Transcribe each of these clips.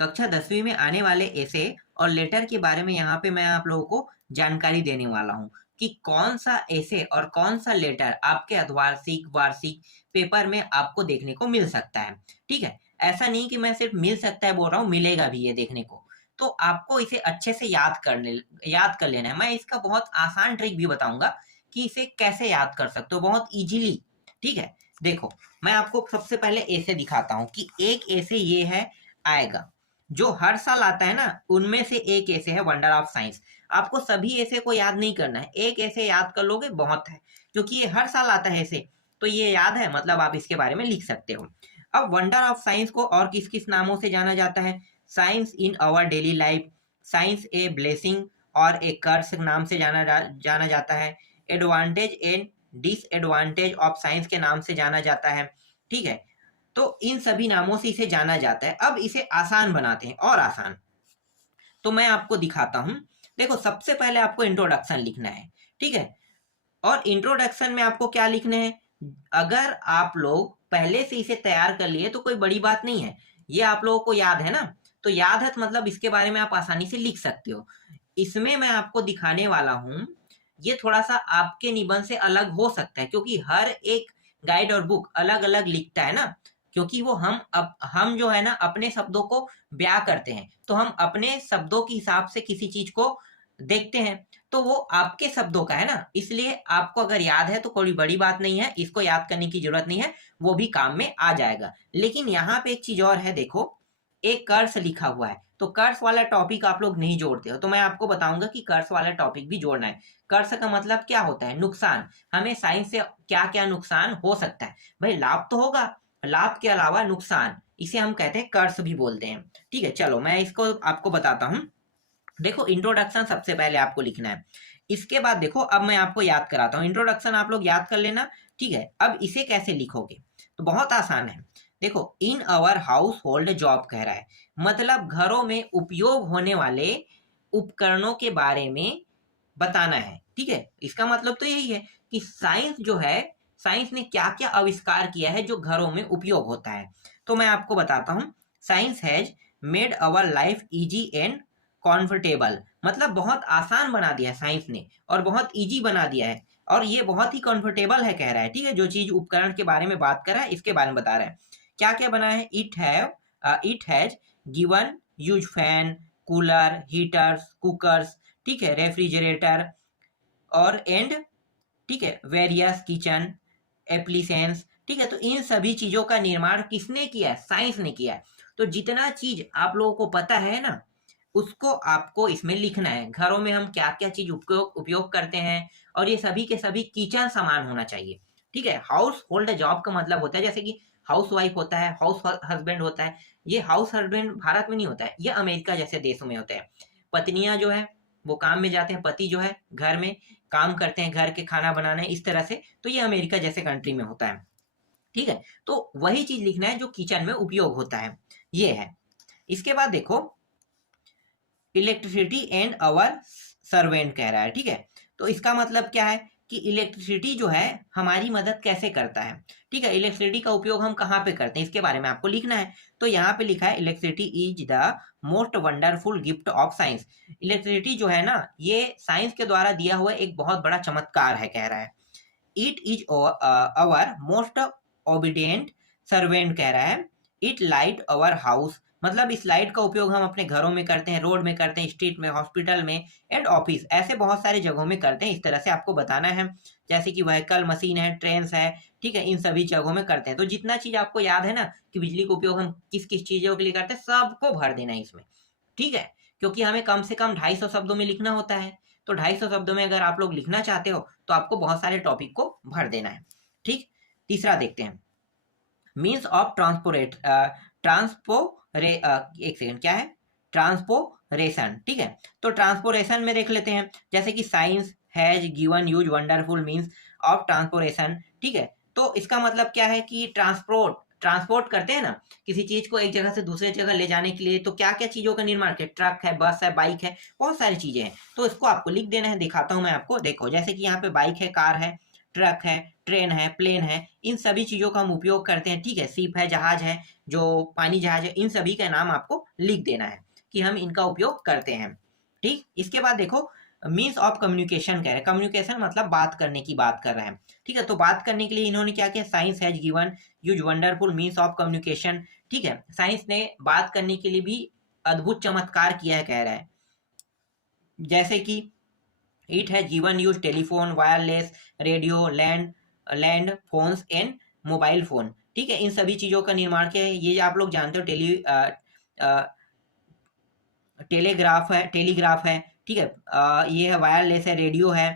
कक्षा 10वीं में आने वाले ऐसे और लेटर के बारे में यहाँ पे मैं आप लोगों को जानकारी देने वाला हूँ कि कौन सा ऐसे और कौन सा लेटर आपके अर्धवार्षिक वार्षिक पेपर में आपको देखने को मिल सकता है। ठीक है, ऐसा नहीं कि मैं सिर्फ मिल सकता है बोल रहा हूँ, मिलेगा भी ये देखने को। तो आपको इसे अच्छे से याद कर लेना है। मैं इसका बहुत आसान ट्रिक भी बताऊंगा कि इसे कैसे याद कर सकते हो बहुत इजीली। ठीक है, देखो मैं आपको सबसे पहले ऐसे दिखाता हूँ कि एक ऐसे ये है आएगा जो हर साल आता है ना, उनमें से एक ऐसे है वंडर ऑफ साइंस। आपको सभी ऐसे को याद नहीं करना है, एक ऐसे याद कर लोगे बहुत है, क्योंकि ये हर साल आता है ऐसे, तो ये याद है मतलब आप इसके बारे में लिख सकते हो। अब वंडर ऑफ साइंस को और किस किस नामों से जाना जाता है? Science in our daily life, science a blessing और ए कर्स नाम से जाना जाता है, advantage and disadvantage of science के नाम से जाना जाता है। ठीक है, तो इन सभी नामों से इसे जाना जाता है। अब इसे आसान बनाते हैं और आसान, तो मैं आपको दिखाता हूं। देखो सबसे पहले आपको इंट्रोडक्शन लिखना है। ठीक है, और इंट्रोडक्शन में आपको क्या लिखना है? अगर आप लोग पहले से इसे तैयार कर लिए तो कोई बड़ी बात नहीं है, ये आप लोगों को याद है ना, तो याद है तो मतलब इसके बारे में आप आसानी से लिख सकते हो। इसमें मैं आपको दिखाने वाला हूं, ये थोड़ा सा आपके निबंध से अलग हो सकता है क्योंकि हर एक गाइड और बुक अलग अलग लिखता है ना, क्योंकि वो हम जो है ना अपने शब्दों को ब्याह करते हैं, तो हम अपने शब्दों के हिसाब से किसी चीज को देखते हैं, तो वो आपके शब्दों का है ना, इसलिए आपको अगर याद है तो कोई बड़ी बात नहीं है, इसको याद करने की जरूरत नहीं है, वो भी काम में आ जाएगा। लेकिन यहाँ पे एक चीज और है, देखो एक कर्स लिखा हुआ है, तो कर्स वाला टॉपिक आप लोग नहीं जोड़ते हो, तो मैं आपको बताऊंगा कि कर्स वाला टॉपिक भी जोड़ना है। कर्स का मतलब क्या होता है? नुकसान। हमें साइंस से क्या क्या नुकसान हो सकता है? भाई लाभ तो होगा, लाभ के अलावा नुकसान, इसे हम कहते हैं कर्स भी बोलते हैं। ठीक है, चलो मैं इसको आपको बताता हूँ। देखो इंट्रोडक्शन सबसे पहले आपको लिखना है, इसके बाद देखो अब मैं आपको याद कराता हूँ। इंट्रोडक्शन आप लोग याद कर लेना। ठीक है, अब इसे कैसे लिखोगे? तो बहुत आसान है। देखो इन अवर हाउस होल्ड जॉब कह रहा है, मतलब घरों में उपयोग होने वाले उपकरणों के बारे में बताना है। ठीक है, इसका मतलब तो यही है कि साइंस जो है, साइंस ने क्या क्या आविष्कार किया है जो घरों में उपयोग होता है। तो मैं आपको बताता हूँ, science has made our life easy and comfortable, मतलब बहुत आसान बना दिया है साइंस ने और बहुत इजी बना दिया है, और ये बहुत ही कंफर्टेबल है कह रहा है। ठीक है, जो चीज उपकरण के बारे में बात कर रहा है इसके बारे में बता रहा है। क्या क्या बना है? It has given huge fan, cooler, heaters, cookers, ठीक है, रेफ्रिजरेटर और एंड, ठीक है, वेरियस किचन एप्लीसेंस। ठीक है, तो इन सभी चीजों का निर्माण किसने किया है? साइंस ने किया है। तो जितना चीज आप लोगों को पता है ना, उसको आपको इसमें लिखना है। घरों में हम क्या क्या चीज उपयोग उपयोग करते हैं, और ये सभी के सभी किचन सामान होना चाहिए। ठीक है, हाउस होल्ड जॉब का मतलब होता है जैसे कि हाउस वाइफ होता है, हाउस हस्बैंड होता है। ये हाउस हस्बैंड भारत में नहीं होता है, ये अमेरिका जैसे देशों में होते हैं। पत्नियां जो है वो काम में जाते हैं, पति जो है घर में काम करते हैं, घर के खाना बनाने, इस तरह से। तो ये अमेरिका जैसे कंट्री में होता है। ठीक है, तो वही चीज लिखना है जो किचन में उपयोग होता है, ये है। इसके बाद देखो इलेक्ट्रिसिटी एंड अवर सर्वेंट कह रहा है। ठीक है, तो इसका मतलब क्या है कि इलेक्ट्रिसिटी जो है हमारी मदद कैसे करता है। ठीक है, इलेक्ट्रिसिटी का उपयोग हम कहाँ पे करते हैं इसके बारे में आपको लिखना है। तो यहाँ पे लिखा है electricity is the most wonderful gift of science. Electricity जो है ना, ये साइंस के द्वारा दिया हुआ एक बहुत बड़ा चमत्कार है कह रहा है। It is our most obedient servant कह रहा है। इट लाइट अवर हाउस, मतलब इस लाइट का उपयोग हम अपने घरों में करते हैं, रोड में करते हैं, स्ट्रीट में, हॉस्पिटल में एंड ऑफिस, ऐसे बहुत सारे जगहों में करते हैं। इस तरह से आपको बताना है, जैसे कि व्हीकल, मशीन है, ट्रेन है। ठीक है, इन सभी जगहों में करते हैं। तो जितना चीज आपको याद है ना कि बिजली का उपयोग हम किस किस चीजों के लिए करते हैं, सबको भर देना है इसमें। ठीक है, क्योंकि हमें कम से कम 250 शब्दों में लिखना होता है, तो 250 शब्दों में अगर आप लोग लिखना चाहते हो तो आपको बहुत सारे टॉपिक को भर देना है। ठीक, तीसरा देखते हैं, मीन्स ऑफ ट्रांसपोरेट ट्रांसपोरे एक सेकंड, क्या है? ट्रांसपोरेशन। ठीक है, तो ट्रांसपोरेशन में देख लेते हैं, जैसे कि science has given use wonderful means of transportation. ठीक है, तो इसका मतलब क्या है कि ट्रांसपोर्ट करते हैं ना किसी चीज को एक जगह से दूसरे जगह ले जाने के लिए, तो क्या क्या चीजों का निर्माण है? ट्रक है, बस है, बाइक है, बहुत सारी चीजें हैं। तो इसको आपको लिख देना है, दिखाता हूं मैं आपको। देखो जैसे कि यहाँ पे बाइक है, कार है, ट्रक है, ट्रेन है, प्लेन है, इन सभी चीज़ों का हम उपयोग करते हैं। ठीक है, शिप है, जहाज है, जो पानी जहाज है, इन सभी का नाम आपको लिख देना है कि हम इनका उपयोग करते हैं। ठीक, इसके बाद देखो मीन्स ऑफ कम्युनिकेशन कह रहे हैं। कम्युनिकेशन मतलब बात करने की बात कर रहे हैं। ठीक है, तो बात करने के लिए इन्होंने क्या किया, science has given use wonderful means of communication. ठीक है, साइंस ने बात करने के लिए भी अद्भुत चमत्कार किया है, कह रहा है। जैसे कि it has given use telephone, wireless, radio, land phones and mobile phone. ठीक है, इन सभी चीज़ों का निर्माण किया है। ये आप लोग जानते हो, टेलीग्राफ है। ठीक है, ये है वायरलेस है, रेडियो है,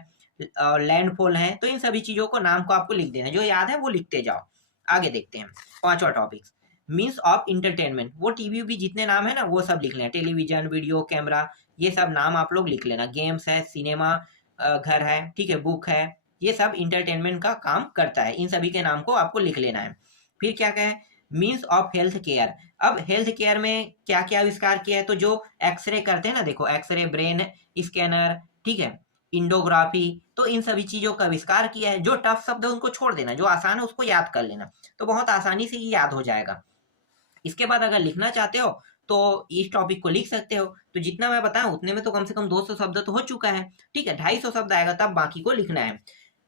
लैंड फोन है। तो इन सभी चीज़ों को नाम को आपको लिख देना, जो याद है वो लिखते जाओ। आगे देखते हैं 5वां टॉपिक, मीन्स ऑफ इंटरटेनमेंट। वो टीवी भी जितने नाम है ना वो सब लिख लेना, टेलीविजन, वीडियो, कैमरा, ये सब नाम आप लोग लिख लेना। गेम्स है, सिनेमा घर है, ठीक है, बुक है, ये सब इंटरटेनमेंट का काम करता है। इन सभी के नाम को आपको लिख लेना है। फिर क्या कहे, मीन्स ऑफ हेल्थ केयर। अब हेल्थ केयर में क्या क्या आविष्कार किया है, तो जो एक्सरे करते हैं ना, देखो एक्सरे, ब्रेन स्कैनर, ठीक है, इंडोग्राफी, तो इन सभी चीजों का आविष्कार किया है। जो टफ शब्द है उनको छोड़ देना, जो आसान है उसको याद कर लेना, तो बहुत आसानी से ये याद हो जाएगा। इसके बाद अगर लिखना चाहते हो तो इस टॉपिक को लिख सकते हो। तो जितना मैं बताऊं उतने में तो कम से कम 200 शब्द तो हो चुका है। ठीक है, 250 शब्द आएगा तब बाकी को लिखना है।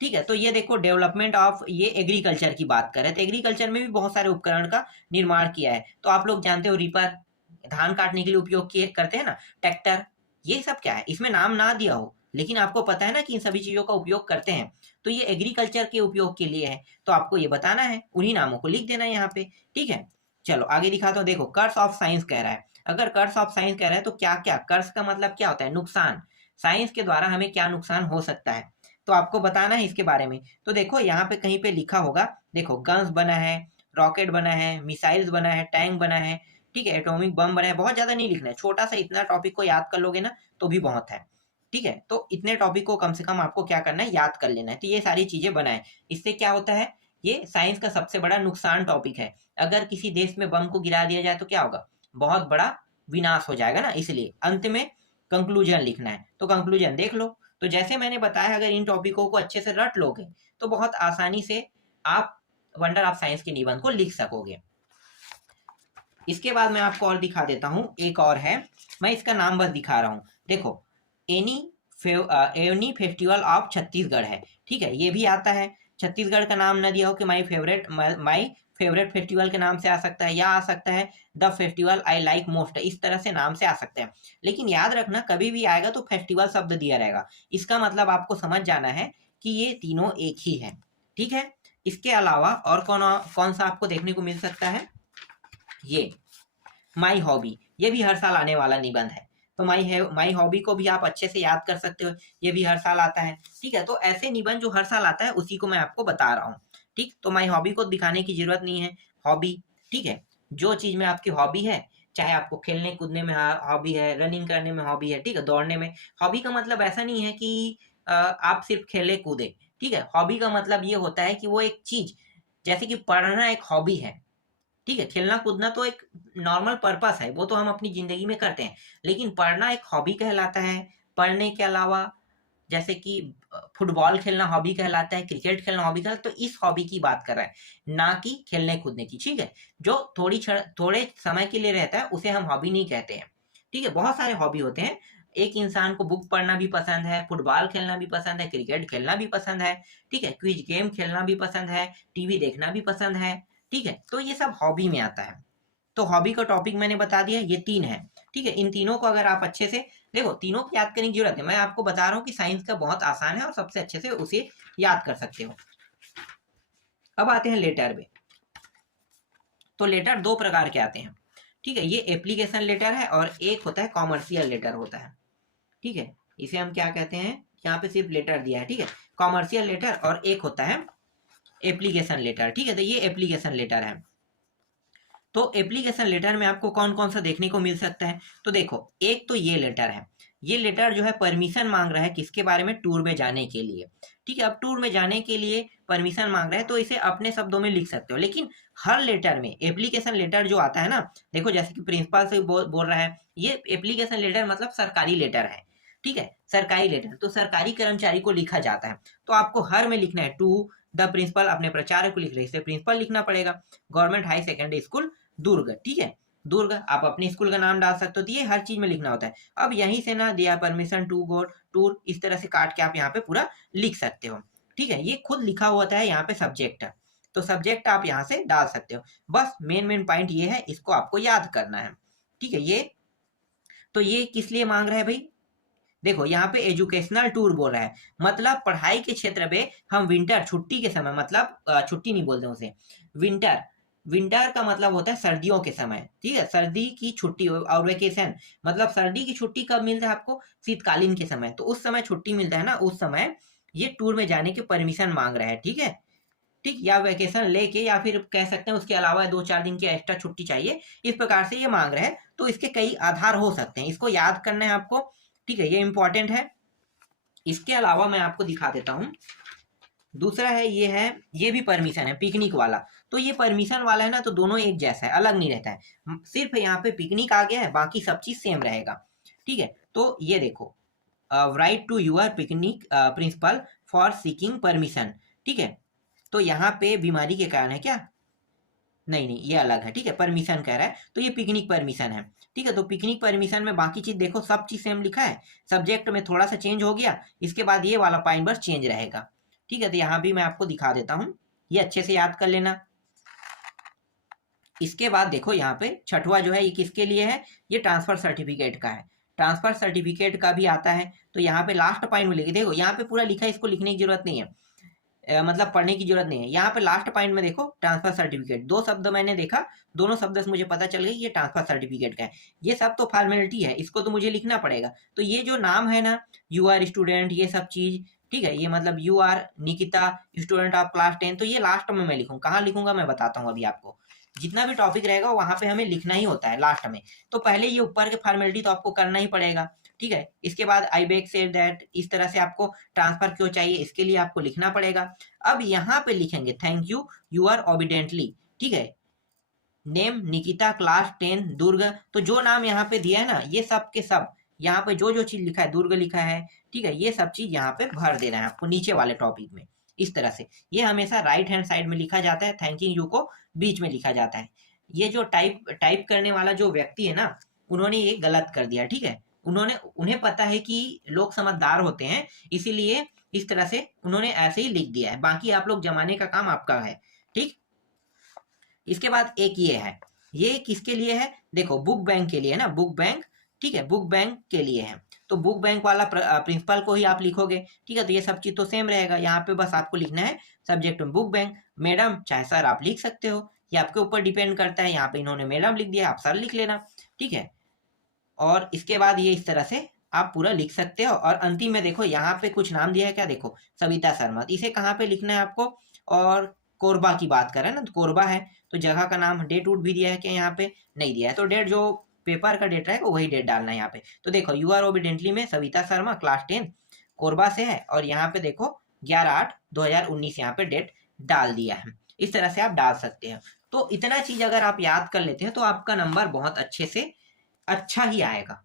ठीक है, तो ये देखो डेवलपमेंट ऑफ, ये एग्रीकल्चर की बात करें तो एग्रीकल्चर में भी बहुत सारे उपकरण का निर्माण किया है। तो आप लोग जानते हो रीपर, धान काटने के लिए उपयोग किए करते हैं ना, ट्रैक्टर, ये सब क्या है, इसमें नाम ना दिया हो लेकिन आपको पता है ना कि इन सभी चीजों का उपयोग करते हैं, तो ये एग्रीकल्चर के उपयोग के लिए है। तो आपको ये बताना है, उन्हीं नामों को लिख देना है यहाँ पे। ठीक है, चलो आगे दिखाता हूँ। देखो कर्स ऑफ साइंस कह रहा है। अगर कर्स ऑफ साइंस कह रहा है तो क्या क्या, कर्स का मतलब क्या होता है, नुकसान। साइंस के द्वारा हमें क्या नुकसान हो सकता है, तो आपको बताना है इसके बारे में। तो देखो यहाँ पे कहीं पे लिखा होगा, देखो गन्स बना है, रॉकेट बना है, मिसाइल्स बना है, टैंक बना है, ठीक है, एटॉमिक बम बना है। बहुत ज्यादा नहीं लिखना है, छोटा सा इतना टॉपिक को याद कर लोगे ना तो भी बहुत है। ठीक है, तो इतने टॉपिक को कम से कम आपको क्या करना है, याद कर लेना है। तो ये सारी चीजें बनाए, इससे क्या होता है, ये साइंस का सबसे बड़ा नुकसान टॉपिक है। अगर किसी देश में बम को गिरा दिया जाए तो क्या होगा, बहुत बड़ा विनाश हो जाएगा ना, इसलिए अंत में कंक्लूजन लिखना है। तो कंक्लूजन देख लो। तो जैसे मैंने बताया, अगर इन टॉपिकों को अच्छे से रट लोगे तो बहुत आसानी से आप वंडर ऑफ साइंस के निबंध को लिख सकोगे। इसके बाद मैं आपको और दिखा देता हूं, एक और है, मैं इसका नाम बस दिखा रहा हूं। देखो एनी फेस्टिवल ऑफ छत्तीसगढ़ है। ठीक है, ये भी आता है। छत्तीसगढ़ का नाम ना दिया हो कि माई फेवरेट फेस्टिवल के नाम से आ सकता है, या आ सकता है the festival I like most, इस तरह से नाम से आ सकते हैं। लेकिन याद रखना, कभी भी आएगा तो फेस्टिवल शब्द दिया रहेगा। इसका मतलब आपको समझ जाना है कि ये तीनों एक ही है। ठीक है, इसके अलावा और कौन सा आपको देखने को मिल सकता है, ये माई हॉबी, ये भी हर साल आने वाला निबंध है। तो माई हॉबी को भी आप अच्छे से याद कर सकते हो, ये भी हर साल आता है। ठीक है, तो ऐसे निबंध जो हर साल आता है उसी को मैं आपको बता रहा हूँ। ठीक, तो माई हॉबी को दिखाने की जरूरत नहीं है। हॉबी, ठीक है, जो चीज में आपकी हॉबी है, चाहे आपको खेलने कूदने में हॉबी है, रनिंग करने में हॉबी है, ठीक है, दौड़ने में। हॉबी का मतलब ऐसा नहीं है कि आप सिर्फ खेले कूदे। ठीक है, हॉबी का मतलब ये होता है कि वो एक चीज, जैसे कि पढ़ना एक हॉबी है। ठीक है, खेलना कूदना तो एक नॉर्मल पर्पस है, वो तो हम अपनी जिंदगी में करते हैं, लेकिन पढ़ना एक हॉबी कहलाता है। पढ़ने के अलावा जैसे कि फुटबॉल खेलना हॉबी कहलाता है, क्रिकेट खेलना हॉबी कहलाता है। तो इस हॉबी की बात कर रहा है, ना कि खेलने कूदने की। ठीक है, जो थोड़े समय के लिए रहता है उसे हम हॉबी नहीं कहते हैं। ठीक है, बहुत सारे हॉबी होते हैं। एक इंसान को बुक पढ़ना भी पसंद है, फुटबॉल खेलना भी पसंद है, क्रिकेट खेलना भी पसंद है, ठीक है, क्विज गेम खेलना भी पसंद है, टीवी देखना भी पसंद है। ठीक है, तो ये सब हॉबी में आता है। तो हॉबी का टॉपिक मैंने बता दिया, ये 3 है। ठीक है, इन तीनों को अगर आप अच्छे से देखो, तीनों को याद करने की जरूरत है। मैं आपको बता रहा हूँ कि साइंस का बहुत आसान है और सबसे अच्छे से उसे याद कर सकते हो। अब आते हैं लेटर में। तो लेटर 2 प्रकार के आते हैं। ठीक है, ये एप्लीकेशन लेटर है और एक होता है कॉमर्शियल लेटर होता है। ठीक है, इसे हम क्या कहते हैं, यहाँ पे सिर्फ लेटर दिया है। ठीक है, कॉमर्शियल लेटर और एक होता है एप्लीकेशन लेटर। ठीक है, तो ये एप्लीकेशन लेटर है। तो एप्लीकेशन लेटर में आपको कौन कौन सा देखने को मिल सकता है, तो देखो एक तो ये लेटर है। ये लेटर जो है परमिशन मांग रहा है किसके बारे में, टूर में जाने के लिए। ठीक है, अब टूर में जाने के लिए परमिशन मांग रहा है तो इसे अपने शब्दों में लिख सकते हो। लेकिन हर लेटर में, एप्लीकेशन लेटर जो आता है ना, देखो जैसे कि प्रिंसिपल से बोल रहा है, ये एप्लीकेशन लेटर मतलब सरकारी लेटर है। ठीक है, सरकारी लेटर तो सरकारी कर्मचारी को लिखा जाता है। तो आपको हर में लिखना है टू द प्रिंसिपल अपने प्राचार्य को लिख रहे हैं, इसे प्रिंसिपल लिखना पड़ेगा। गवर्नमेंट हाई सेकेंडरी स्कूल दुर्ग, ठीक है, दुर्ग। आप अपने स्कूल का नाम डाल सकते हो, तो ये हर चीज में लिखना होता है। अब यहीं से ना दिया परमिशन टू गो टूर, इस तरह से काट के आप यहाँ पे पूरा लिख सकते हो, ठीक है। ये खुद लिखा होता है यहाँ पे सब्जेक्ट, तो सब्जेक्ट आप यहाँ से डाल सकते हो। बस मेन पॉइंट ये है, इसको आपको याद करना है, ठीक है। ये तो ये किस लिए मांग रहा है भाई, देखो यहाँ पे एजुकेशनल टूर बोल रहा है, मतलब पढ़ाई के क्षेत्र में हम विंटर छुट्टी के समय, मतलब छुट्टी नहीं बोलते उसे, विंटर, विंटर का मतलब होता है सर्दियों के समय, ठीक है, सर्दी की छुट्टी। और वेकेशन मतलब सर्दी की छुट्टी कब मिलता है आपको, शीतकालीन के समय, तो उस समय छुट्टी मिलता है ना, उस समय ये टूर में जाने की परमिशन मांग रहा है, ठीक है, ठीक, या वेकेशन लेके, या फिर कह सकते हैं उसके अलावा 2-4 दिन की एक्स्ट्रा छुट्टी चाहिए, इस प्रकार से ये मांग रहे हैं। तो इसके कई आधार हो सकते हैं, इसको याद करना है आपको, ठीक है, ये इंपॉर्टेंट है। इसके अलावा मैं आपको दिखा देता हूँ, दूसरा है, ये भी परमिशन है पिकनिक वाला। तो ये परमिशन वाला है ना, तो दोनों एक जैसा है, अलग नहीं रहता है, सिर्फ यहाँ पे पिकनिक आ गया है, बाकी सब चीज सेम रहेगा, ठीक है। तो ये देखो, write to your picnic principal for seeking permission, ठीक है। तो यहाँ पे बीमारी के कारण है क्या, नहीं नहीं, ये अलग है, ठीक है, परमिशन कह रहा है, तो ये पिकनिक परमिशन है, ठीक है। तो पिकनिक परमिशन में बाकी चीज देखो, सब चीज सेम लिखा है, सब्जेक्ट में थोड़ा सा चेंज हो गया, इसके बाद ये वाला पॉइंट बस चेंज रहेगा, ठीक है। तो यहाँ भी मैं आपको दिखा देता हूँ, ये अच्छे से याद कर लेना। इसके बाद देखो यहाँ पे छठवा जो है, ये किसके लिए है, ये ट्रांसफर सर्टिफिकेट का है, ट्रांसफर सर्टिफिकेट का भी आता है। तो यहाँ पे लास्ट पॉइंट में लिखे, देखो यहाँ पे पूरा लिखा है, इसको लिखने की जरूरत नहीं है, मतलब पढ़ने की जरूरत नहीं है। यहाँ पे लास्ट पॉइंट में देखो ट्रांसफर सर्टिफिकेट, 2 शब्द मैंने देखा, दोनों शब्द से मुझे पता चल गया ये ट्रांसफर सर्टिफिकेट का है। ये सब तो फॉर्मेलिटी है, इसको तो मुझे लिखना पड़ेगा। तो ये जो नाम है ना, यू आर स्टूडेंट, ये सब चीज, ठीक है, ये मतलब you are Nikita student of class 10, तो ये लास्ट में मैं लिखूँ, कहाँ लिखूंगा मैं बताता हूँ अभी आपको। जितना भी टॉपिक रहेगा वहां पे हमें लिखना ही होता है लास्ट में, तो पहले ये ऊपर के फॉर्मेलिटी तो आपको करना ही पड़ेगा, ठीक है। इसके बाद आई बेग सेड दैट, इस तरह से आपको ट्रांसफर क्यों चाहिए, इसके लिए आपको लिखना पड़ेगा। अब यहाँ पे लिखेंगे थैंक यू, यू आर ऑबिडेंटली, ठीक है, नेम निकिता क्लास 10 दुर्ग। तो जो नाम यहाँ पे दिया है ना, ये सब के सब यहाँ पे जो जो चीज लिखा है, दुर्ग लिखा है, ठीक है, ये सब चीज यहाँ पे भर देना है आपको नीचे वाले टॉपिक में, इस तरह से। ये हमेशा राइट हैंड साइड में लिखा जाता है, थैंकिंग यू को बीच में लिखा जाता है। ये जो टाइप करने वाला जो व्यक्ति है ना, उन्होंने ये गलत कर दिया, ठीक है, उन्हें पता है कि लोग समझदार होते हैं, इसीलिए इस तरह से उन्होंने ऐसे ही लिख दिया है, बाकी आप लोग जमाने का काम आपका है, ठीक। इसके बाद एक ये है, ये किसके लिए है, देखो बुक बैंक के लिए है ना, बुक बैंक, ठीक है, बुक बैंक के लिए है। तो बुक बैंक वाला प्रिंसिपल को ही आप लिखोगे, ठीक है। तो ये सब चीज तो सेम रहेगा, यहाँ पे बस आपको लिखना है सब्जेक्ट में बुक बैंक, मैडम चाहे सर आप लिख सकते हो, ये आपके ऊपर डिपेंड करता है। यहाँ पे इन्होंने मैडम लिख दिया, आप सर लिख लेना, ठीक है। और इसके बाद ये इस तरह से आप पूरा लिख सकते हो। और अंतिम में देखो यहाँ पे कुछ नाम दिया है क्या, देखो सविता शर्मा, इसे कहाँ पे लिखना है आपको, और कोरबा की बात करें ना, तो कोरबा है, तो जगह का नाम, डेट वूट भी दिया है क्या, यहाँ पे नहीं दिया है, तो डेट जो पेपर का डेट रहेगा वही डेट डालना है यहाँ पे। तो देखो यू आर ओबिडेंटली में सविता शर्मा क्लास 10 कोरबा से है, और यहाँ पे देखो 11/8/2019 यहाँ पे डेट डाल दिया है, इस तरह से आप डाल सकते हैं। तो इतना चीज अगर आप याद कर लेते हैं तो आपका नंबर बहुत अच्छे से अच्छा ही आएगा।